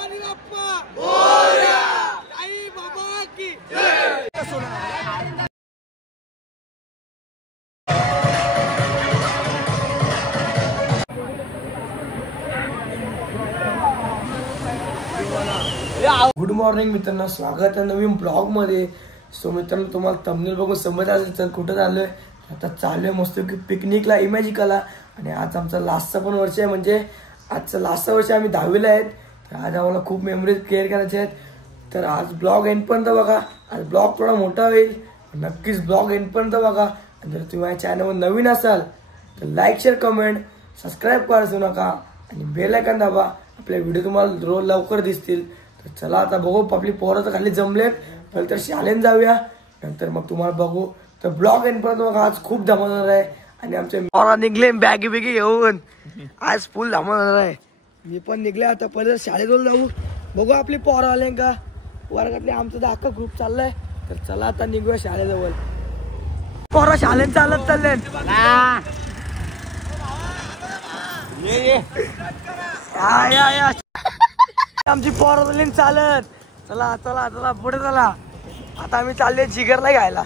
गणपती बाप्पा मोरया, साई बाबा की जय. Good morning मित्रांनो, स्वागत आहे नवीन ब्लॉग मध्ये. सो मित्रांनो, तुम्हाला थंबनेल बघून समजत असेल तर कुठं चाललोय. आता चाललोय मस्त की पिकनिकला, इमॅजिकला. आणि आज आमचं लास्टचं पण वर्ष आहे, म्हणजे आजचं लास्टचं वर्ष आम्ही 10वीला आहेत. तर आज आम्हाला खूप मेमरीज क्लिअर करायचे आहेत. तर आज ब्लॉग एंडपर्यंत बघा. आज ब्लॉग थोडा मोठा होईल, नक्कीच ब्लॉग एंडपर्यंत बघा. आणि जर तुम्ही या चॅनलवर नवीन असाल तर लाईक, शेअर, कमेंट, सबस्क्राईब करायचं नका आणि बेल आयकॉन दाबा. आपले व्हिडिओ तुम्हाला रोज लवकर दिसतील. तर चला आता बघू. आपली पोरं तर खाली जमलेत, पहिले तर शाळेत जाऊया, नंतर मग तुम्हाला बघू. तर ब्लॉग एंडपर्यंत बघा. आज खूप धमाल आहे आणि आमचे पोरं निघले बॅगी बिगी घेऊन. आज फुल धमाल आहे. मी पण निघले. आता पहिले शाळेत जाऊ, बघू आपली पोरं आले का वर्गातले. आमचं तर अख्खा ग्रुप चाललाय. तर चला आता निघूया शाळेजवळ. पोरं शाळेत चालत चालले. आमची पोरं चालत. चला चला चला पुढे चला. आता आम्ही चालले जिगरला घ्यायला.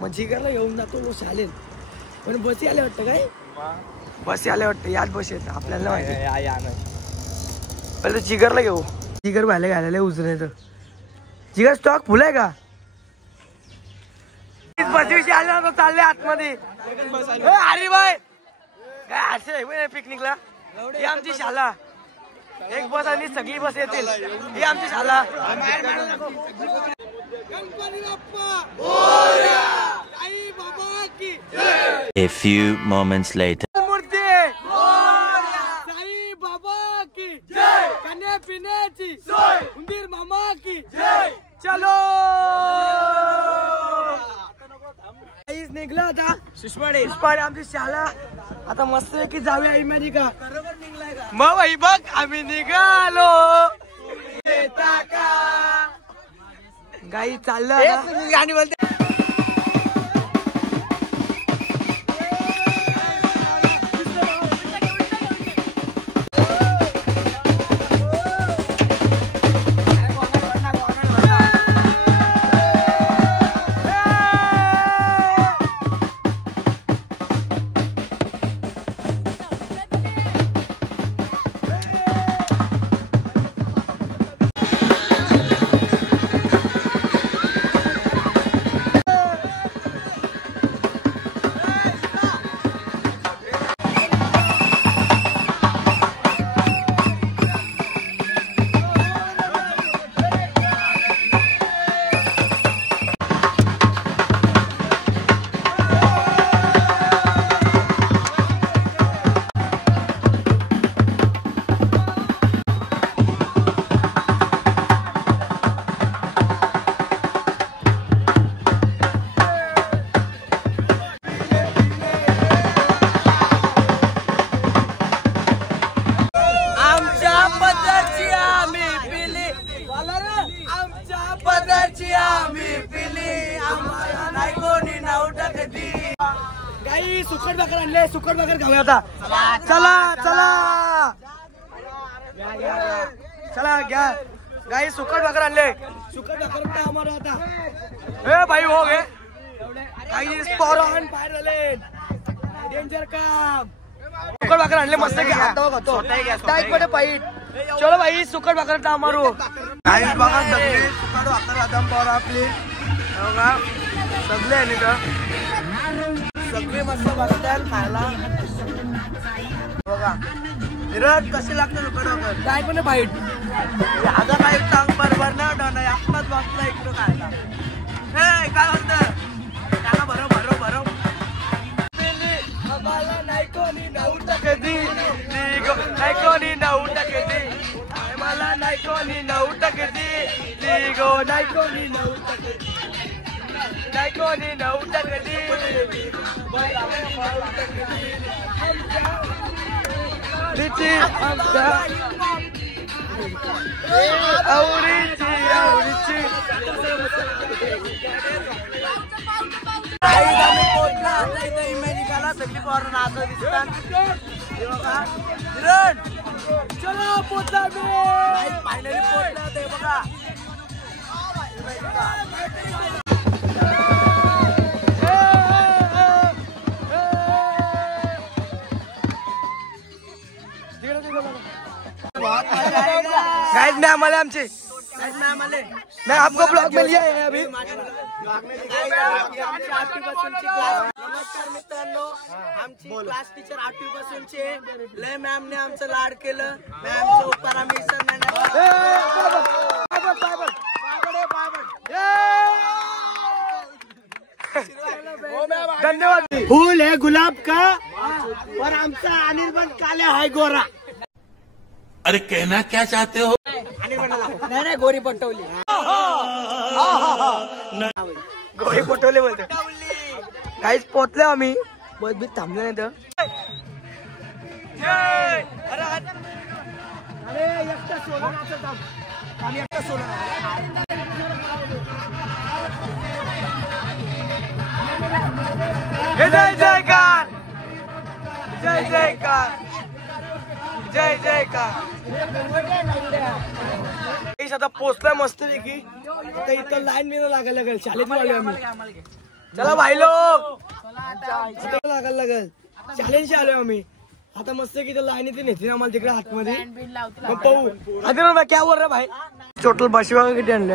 मग जिगरला घेऊन जातो शाळेत. पण बसी आले वाटतं. काय बसी आले वाटतं. याच बस येत आपल्याला माहिती. पहिले जिगरला घेऊ. जिगर व्हायला घ्यायला उजरे. तर जिगर स्टॉक फुल आहे का? बसविषयी आले चालले आतमध्ये. अरे बाय काय असे पिकनिकला. ही आमची शाळा. एक बस आणि सगळी बस येतील. ही आमची शाळा. गणपती बाप्पा मोरया, साई बाबा की जय. A few moments later. मूर्ती मोरया, साई बाबा की जय. खाण्या पिण्याची सोय, उंदीर मामा की जय. चलो निघला आता. सुषमाडे आमची शाळा. आता मस्त आहे की जाऊया अमेरिका. मग भाई बघ आम्ही निघालो. गाई चाललं गाणी बोलते. गाई सुकट भाकर आणले. सुकट भाकर खाऊया आता. चला चला चला घ्या. गाई सुकट भाकर आणले. सुकट भाकर आम्हाला आता. ए भाई हो गे काही स्पॉरॉन बाहेर झाले. डेंजर काम. सुकट भाकर आणले मस्त. घ्या पाईट. चलो भाई सुकट भाकर आम्हाला. काही बघा सगळे सुकट भाकर आदम पोर आपली सगळे आहे का. सगळे मस्त बघतात खायला. बघा विराट कशी लागते सुकट भाकर. काय पण बाईट. आता काय टांग बरोबर ना डोना आत्ताच बसला इकडं खायला. हे काय म्हणतं त्याला बरो बरो बरो. आम्हाला नाही कोणी नव्हतं कधी. नाही कोणी नव्हतं कधी. आम्हाला नाही कोणी नव्हतं कधी. गो नाही कोणी नव्हतं कधी. नाही कोणी नव्हतं कधी. आमच्या आवडीची आवडीची सगळी पोरं नाचत दिसतात. हे बघा किरण, चलो पोचला मी. फायनली पोचला ते बघा. गाइस मैम वाले हमसे मैं आपको ब्लॉग में लिया है अभी. नमस्कार मित्रांनो, आमची क्लास टीचर 8वी पासूनचे लय मॅमने आमचं लाड केलं. मॅमचं उपकार आम्ही धन्यवाद. फूल है गुलाब का और आमचा अनिर्बंध काले हाय गोरा. अरे कहना क्या चाहते हो? नाही गोरी पटवली. गोरी पटवले बोलतो. काहीच पोचले आम्ही, बस बी थांबलो नाही तर. अरे एकटा सोला आम्ही एकटा सोला. जय जयकार, जय जयकार, जय जयकार. आता पोचलाय मस्त पैकी. आता इथं लाईन बिन लागायला लागेल. शाळेत आलो आम्ही. चला भाई लोग, लागायला लागेल. चॅलेंज आलोय आम्ही. आता मस्त की लाईन इथे नेते आम्हाला तिकडे हातमध्ये. पाहू आता क्या बोल रे भाई. टोटल बशी बघा किती आणले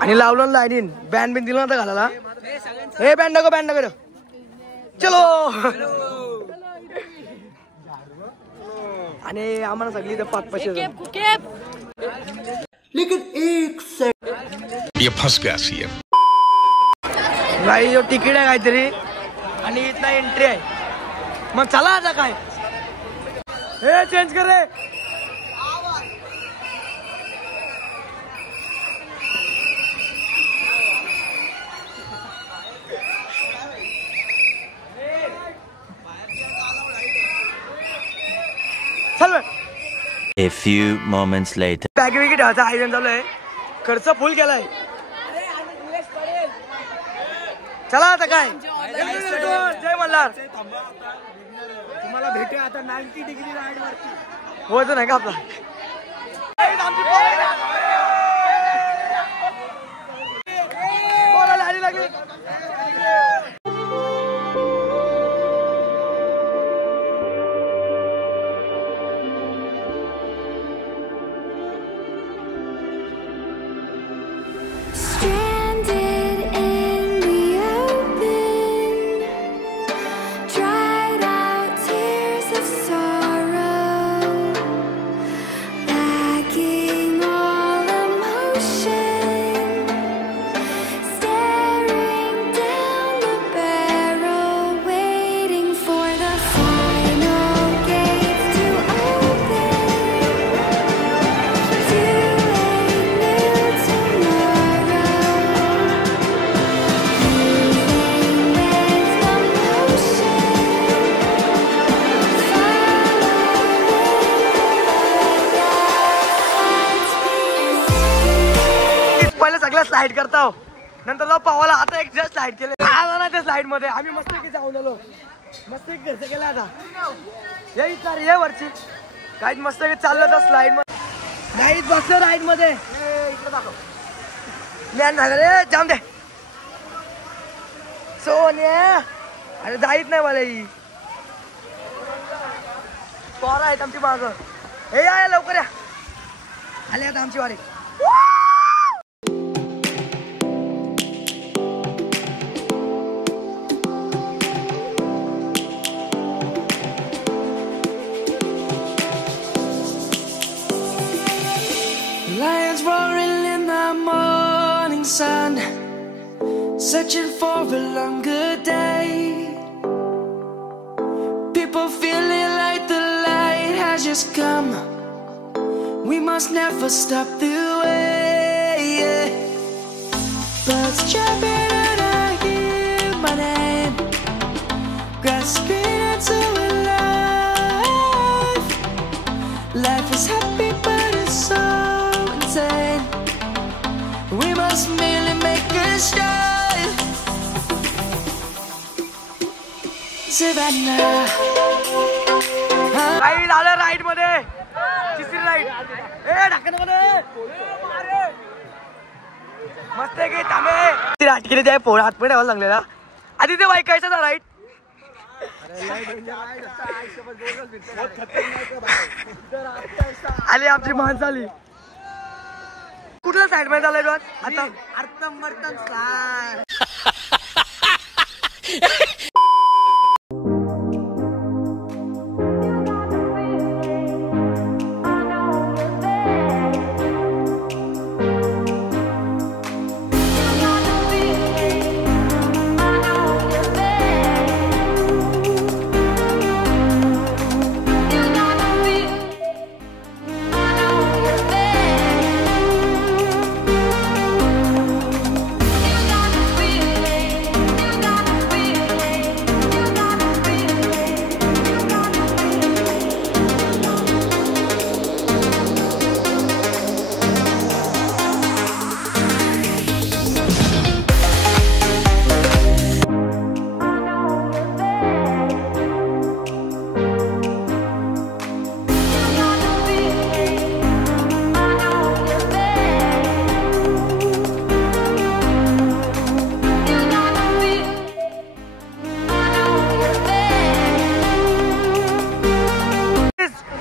आणि लावलं लाईनीन. बँड बिन दिलं नव्हतं घालायला. हे बँड नको, बँड नको. चलो. आणि आम्हाला सगळी तर 5-5 लेकिन एक सेकंड ये फंस गया सीएम. गाई जो तिकीट आहे काहीतरी आणि इथला एंट्री आहे. मग चला आता काय हे चेंज कर रे. A few moments later. Bag wicket आयोजन चालू आहे. खर्च फुल केलाय. चला आता काय जय मल्हार. तुम्हाला भेटूया आता 90 डिग्री राईड वरती. होतो नाही का आपला. बोलायला आली लागली. स्लाइड करता हो, नंतर जाऊ पावाला. आता एक जस्ट स्लाइड केले आला ना त्या स्लाइड मध्ये. आम्ही मस्त की जाऊन आलो. मस्त की घरचं केलं. आता ये इथं ये वरची काही मस्त की चाललं तर स्लाइड मध्ये. नाही बसलं राईड मध्ये. इकडे दाखव ज्ञान झालं रे. जाऊन दे सोन्या. अरे जाईत नाही मला. ही पोरं आहेत आमची मागं. हे या लवकर या. आले आता आमची वारी. Lions roaring in the morning sun, searching for a longer day. People feeling like the light has just come. We must never stop the way. Birds chirping and I hear my name, grasping into a life. Life is happy but it's so insane. We must merely make a start. Savannah. काही झालं ride मध्ये तिसरी ride ढाकण्यामध्ये मस्त आहे की थांबे ती ride केली त्या पोळा हातमध्ये ठेवायला लागलेला आधी ते वाईकायचं ना राईड आली आमची माणसं आली कुठल्या साईड मध्ये चाललाय आता अर्थम वर्तन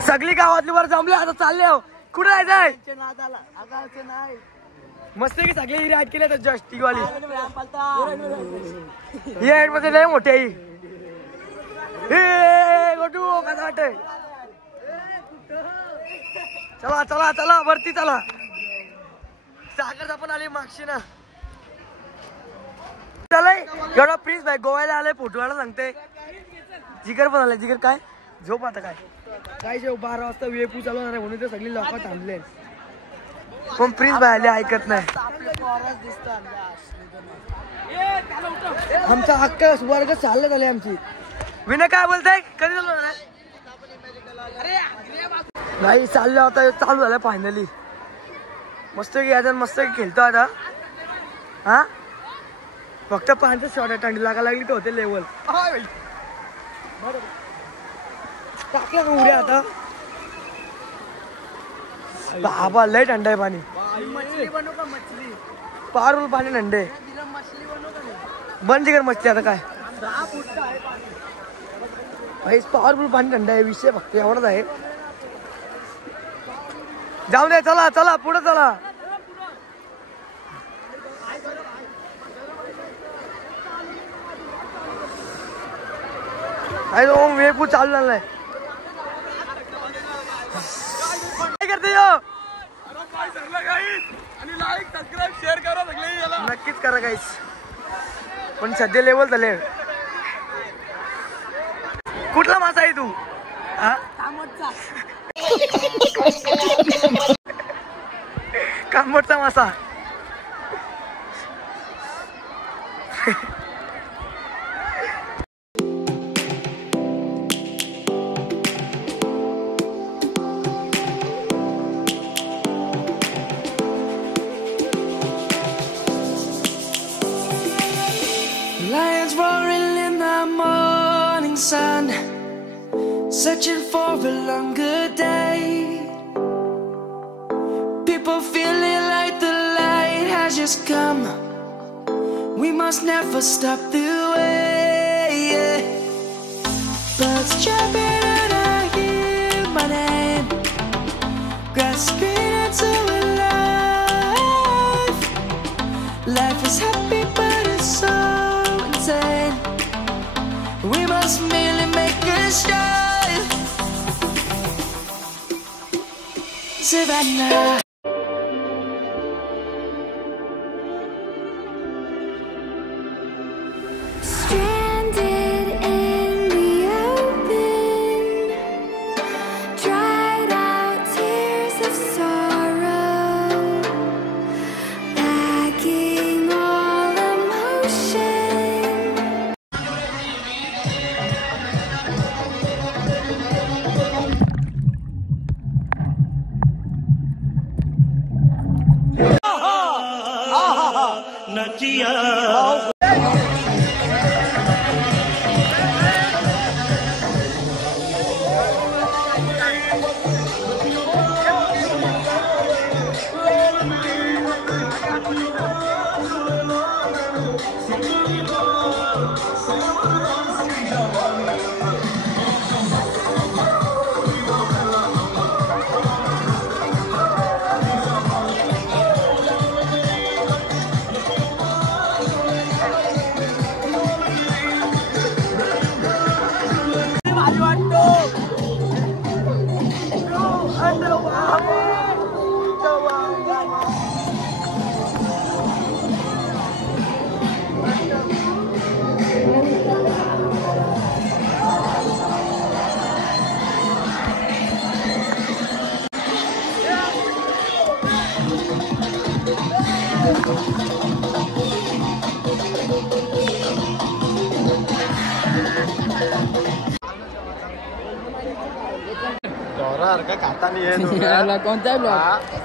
सगळी गावातली वर जमले आता चालले कुठे जायचंय मस्त की सगळी राईड केली तर जस्ट ती वाली ही राईड मध्ये नाही मोठी आई गोटू कसं वाटतंय चला चला चला वरती चला सागर पण आली मागशी ना चालय एवढा प्लीज भाई गोव्याला आलाय फोटो काढा सांगते जिगर पण आलाय जिगर काय झोप आता काय जेव 12 वाजता वेपू चालवणार आहे म्हणून ते सगळी लोक थांबले पण प्रिन्स भाई आले ऐकत नाही आमचा हक्क वर्ग चालले झाले आमची विनय काय बोलताय कधी चालू नाही चाललं होता चालू झालं फायनली मस्त की आता मस्त खेळतो आता हा फक्त 5 शॉट थंडी लागायला लागली तर होते लेवल टाकलं का उड्या आता बाबा लय थंड आहे पाणी पार पाणी थंडे बंद कर मच्छी आता काय भाई पॉवरफुल पाणी थंड आहे विषय फक्त एवढाच आहे जाऊ दे चला चला पुढे चला वेपू चालू झालाय काय करते नक्कीच करा गाईस पण सध्या लेवल झाले कुठला मासा आहे तू कांबोटचा मासा Lions roaring in the morning sun, searching for a longer day. People feeling like the light has just come. We must never stop the way. Birds chirping and I hear my name, grasping into a life. Life is happy but it's so insane. We must merely make a start. Savannah. Stranded in the open, dried out tears of sorrow, lacking all emotion. डोरासारखं कातानी आहे कोणता blog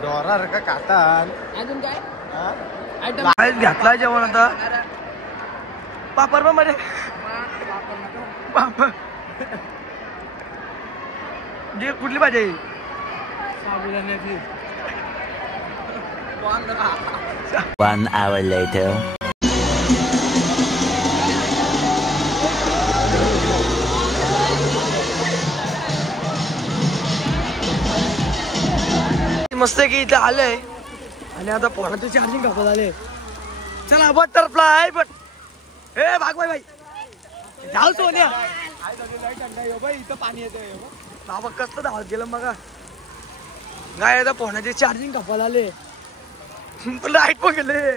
डोरासारखं katan अजून काय काय घेतलाय जेवण आता पापड पण मध्ये पापड जी कुठली भाजी आहे? One hour later. मस्त की इथं आलंय आणि आता पोराचं चार्जिंग कापत आले. चला बटरफ्लाय बट ए भाग बाई धाव सोन्या इथं पाणी येतंय बाबा कसलं धावत गेलं बघा. काय आता फोनाचे चार्जिंग कापायला आले लाईट पण गेले.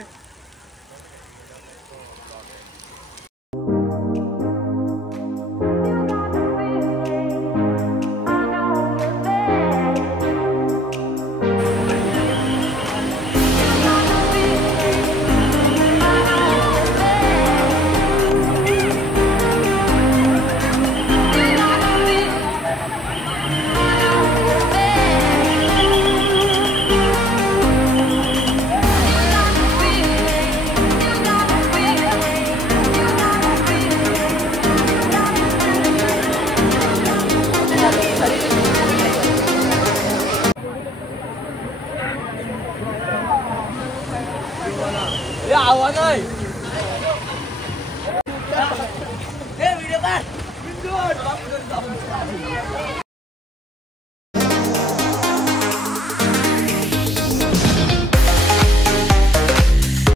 आवाज आहे व्हिडिओ